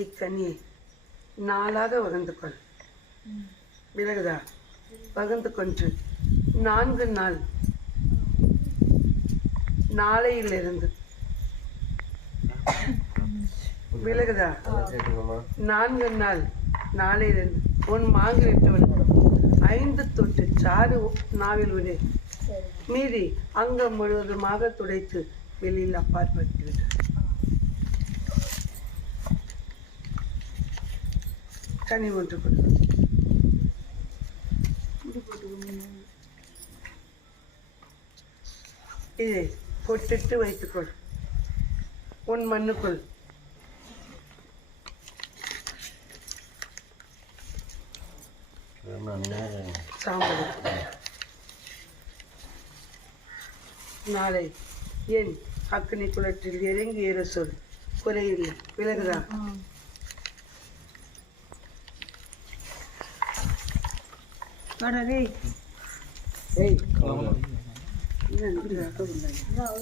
இக்கனியை நாளாக வகுந்து கொள். விலகுதா? வகுந்து கொன்று 4 நாள் நாளையிலிருந்து விலகுதா? 4 நாள் நாளையிலிருந்து உன் மாங்கு விட்டவன் 5 தொட்டு சாறு நாவில் விடு. மீறி அங்கம் முழுவதுமாக துடைத்து வெளியில் அப்பாற்படுத்திவிடு. கனி ஒன்று கொடு. இதை பொட்டிட்டு வைத்துக்கொள். உன் மண்ணுக்குள் சாம்பல். நாளை என் அக்னி குளத்தில் இறங்கி ஏற சொல். குறையில்லை. விலகுதா? ஏய்